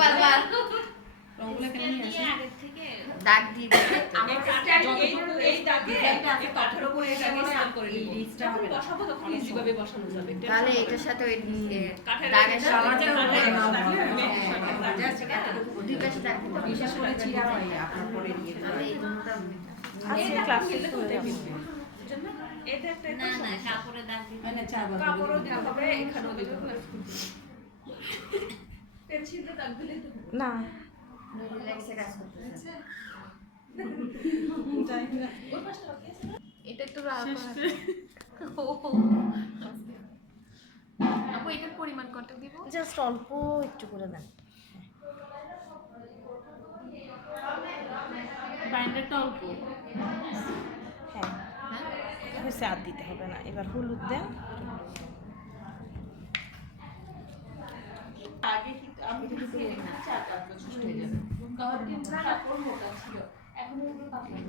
বারবার। রংগুলো কেন নিয়ে আসে থেকে দাগ দিয়ে এই দাগ দিয়ে পাথর উপরে করে লিস্টটা হবে বসাবো তখন ইজি ভাবে বসানো যাবে। তাহলে এটার সাথে ওই দাগের সাথে হ্যাঁ, দুই পাশে দাগ বিশেষ করে চিরা হয় আপনার পরে নিয়ে আমি এই দুটোটা আজকে ক্লাস করতে হবে না না কাপড়ে দাগ দিবেন না চা কাপড়ে দাগ হবে এখানেও দিবেন না? এটা একটু আপু এটার পরিমাণ কত দিব? জাস্ট অল্প একটু করে দেন। বাইন্ডারটা অল্প। হ্যাঁ। আর দিতে হবে না। এবার হলুদ দেন আগে কিন্তু আমি কিন্তু চার পাঁচ বছর হয়ে যাবে। কাপড় মোটা ছিল। এখন ওগুলো আপনার